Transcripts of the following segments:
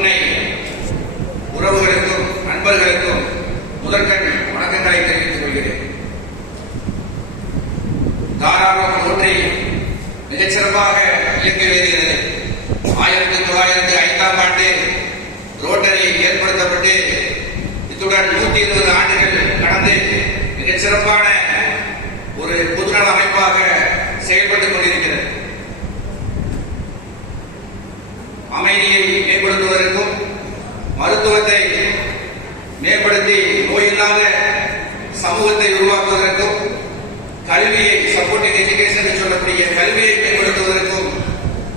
துணை உறவுகளுக்கும் நண்பர்களுக்கும் முதற்கண் வணக்கங்களை தெரிவித்துக் கொள்கிறேன். தாராபுரம் ரோட்டரி மிகச்சிறப்பாக இயங்க வருகிறது ஆயிரத்தி தொள்ளாயிரத்தி ஐந்தாம் ஆண்டு ரோட்டரி ஏற்படுத்தப்பட்டு இத்துடன் நூத்தி இருபது ஆண்டுகள் கடந்து மிகச்சிறப்பான ஒரு பொதுநல அமைப்பாக செயல்பட்டுக் கொண்டிருக்கிறது. அமைதியை மேம்படுத்துவதற்கும் மருத்துவத்தை மேம்படுத்தி நோயில்லாத சமூகத்தை உருவாக்குவதற்கும் கல்வியை சப்போர்ட்டிங் எஜுகேஷன் சொல்லக்கூடிய கல்வியை மேம்படுத்துவதற்கும்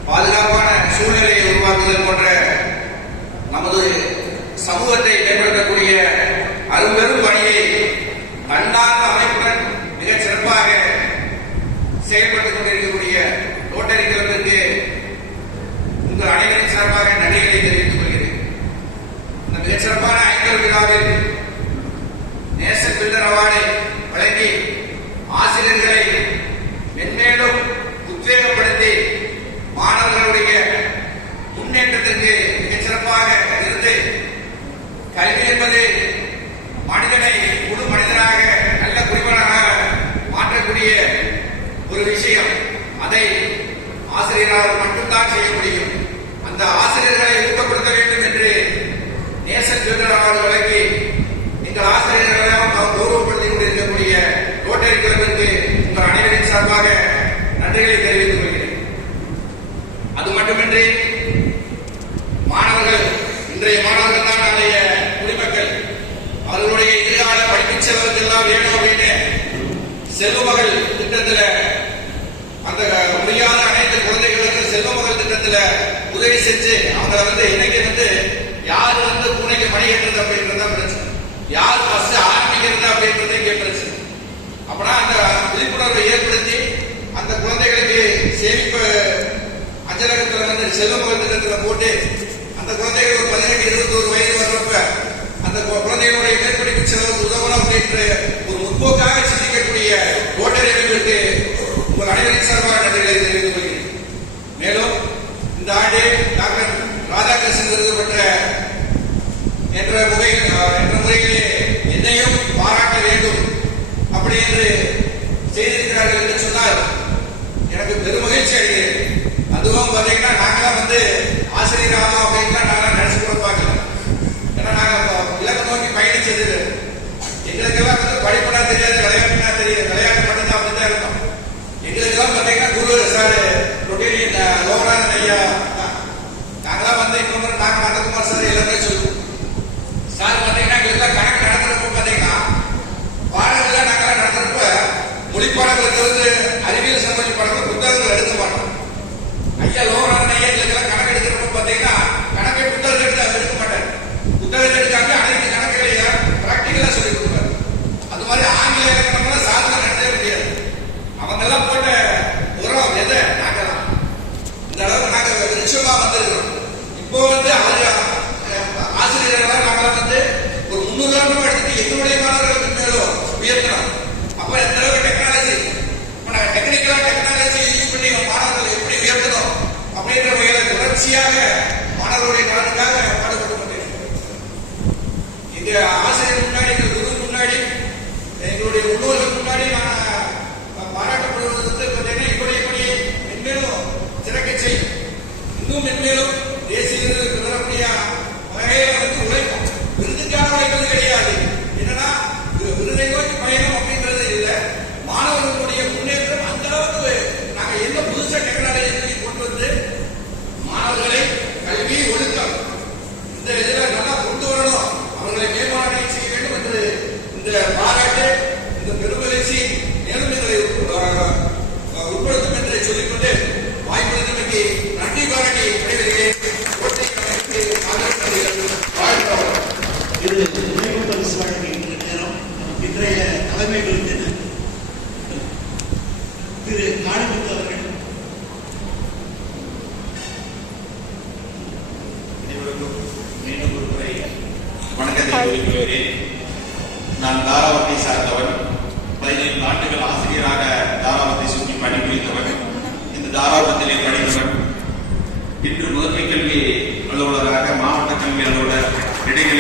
பாதுகாப்பான சூழ்நிலையை உருவாக்குதல் போன்ற நமது சமூகத்தை மேம்படுத்தக்கூடிய அரும்பெரும் பணியை தன்னார்வ அமைப்புடன் மிகச் சிறப்பாக செயல்பட்டுக் கொண்டிருக்கக்கூடிய ரோட்டரி கிளப்பிற்கு உங்கள் அனைவரின் சார்பாக நன்றிகளை தெரிவித்துக் கொள்கிறேன் இந்த மிகச் சிறப்பான ஐம்பது விழாவில் நேஷன் பில்டர் அவார்டை வழங்கி ஆசிரியர்களை மென்மேலும் உத்வேகப்படுத்தி மாணவர்களுடைய முன்னேற்றத்திற்கு மிகச் சிறப்பாக இருந்து கல்வி என்பது மனிதனை முழு மனிதனாக நல்ல குடிமகனாக மாற்றக்கூடிய ஒரு விஷயம். அதை ஆசிரியரால் மட்டும்தான் செய்ய முடியும். அந்த ஆசிரியர்களை ஊக்கப்படுத்த வேண்டும் என்று நேசன் ஜெனரல் அவார்டு வழங்கி எங்கள் ஆசிரியர்களெல்லாம் நாம் கௌரவப்படுத்திக் கொண்டிருக்கக்கூடிய ரோட்டரி கிளப்பிற்கு உங்கள் அனைவரின் சார்பாக நன்றிகளை தெரிவித்துக் கொள்கிறேன். அது மட்டுமின்றி செல்வமகள் திட்டத்தில் அந்த முடியாத அனைத்து குழந்தைகளுக்கு செல்வமகள் திட்டத்தில் உதவி செஞ்சு அவங்கள வந்து இன்னைக்கு வந்து யார் வந்து பூனைக்கு மணி கட்டுறது அப்படின்றத பிரச்சனை. யார் பஸ் ஆரம்பிக்கிறது அப்படின்றது இங்கே பிரச்சனை. அப்படின்னா அந்த விழிப்புணர்வை ஏற்படுத்தி அந்த குழந்தைகளுக்கு சேமிப்பு அஞ்சலகத்தில் வந்து செல்வமகள் திட்டத்தில் போட்டு அந்த குழந்தைகள் ஒரு பதினெட்டு இருபத்தோரு வயது வர்றப்ப அந்த கு- குழந்தைகளுடைய மேற்படிப்பு செலவுக்கு உதவணும் அப்படின்ற ஒரு முற்போக்காக சிந்திக்கக்கூடிய ரோட்டரி அமைப்பிற்கு உங்கள் அனைவரின் சார்பாக நன்றிகளை தெரிவித்துக் கொள்கிறேன் மேலும் இந்த ஆண்டு டாக்டர் ராதாகிருஷ்ணன் விருது பெற்ற என்ற முறையில் அஹ், என்ற முறையிலே என்னையும் பாராட்ட வேண்டும் அப்படி என்று செய்திருக்கிறார்கள் என்று சொன்னால் எனக்கு பெரும் மகிழ்ச்சி அடைகிறேன். அதுவும் பார்த்தீங்கன்னா நாங்களாம் வந்து ஆசிரியர் ஆகலாம் அப்படின்னா நாங்களாம் நினைச்சு கூட பார்க்கல ஏன்னா நாங்க ப- இலக்கு நோக்கி பயணிச்சது எங்களுக்கெல்லாம் வந்து படிப்புனா தெரியாது விளையாட்டுனா தெரியாது. விளையாட்டு மட்டும்தான் அப்படி தான் இருக்கும். எங்களுக்கெல்லாம் பார்த்தீங்கன்னா குரு சார் ரொட்டீனியன் லோகநாதன் ஐயா இப்போ வந்து அவர் ஆசிரியர்களாக நாங்களாம் வந்து ஒரு முன்னூறு ஆண்டு எடுத்துட்டு எங்களுடைய மாணவர்களுக்கு மேலும் உயர்த்தணும். அப்ப இந்த அளவுக்கு டெக்னாலஜி இப்ப நாங்க டெக்னிக்கலா டெக்னாலஜி யூஸ் பண்ணி மாணவர்களை எப்படி உயர்த்தணும் அப்படின்ற வகையில தொடர்ச்சியாக மாணவர்களுடைய நலனுக்காக பாடுபட்டு கொண்டிருக்கிறோம் எங்க ஆசிரியர் முன்னாடி எங்க குரு முன்னாடி எங்களுடைய உள்ளூர்கள் முன்னாடி நான் பாராட்டப்படுவது வந்து பார்த்தீங்கன்னா எங்களுடைய பணியை மென்மேலும் சிறக்க செய்யும். இன்னும் மென்மேலும் தேசிய விருதுக்கு வரக்கூடிய வகையில வந்து உழைக்கும் விருதுக்காக உழைப்பது கிடையாது என்னன்னா வி- விருதை நோக்கி பயணம் அப்படின்றது இல்லை மாணவர்களுடைய முன்னேற்றம் அந்த அளவுக்கு நாங்க என்ன புதுசா டெக்னாலஜி கொண்டு வந்து மாணவர்களை கல்வி ஒழுக்கம் இந்த இதுல நல்லா கொண்டு வரணும் அவர்களை மேம்பாடு செய்ய வேண்டும் என்று இந்த பாராட்டு இந்த பெருமகிழ்ச்சி மேலும் எங்களை அஹ், அஹ், நன்றி பாராட்டி விடைபெறுகிறேன். இது நினைவு பரிசு வழங்குகின்ற நேரம். இன்றைய தலைமை விருந்தினர் திரு காளிமுத்து அவர்கள். அனைவருக்கும் மீண்டும் ஒரு முறை வணக்கத்தை நான் தாராவத்தை சார்ந்தவன் பதினைந்து ஆண்டுகள் ஆசிரியராக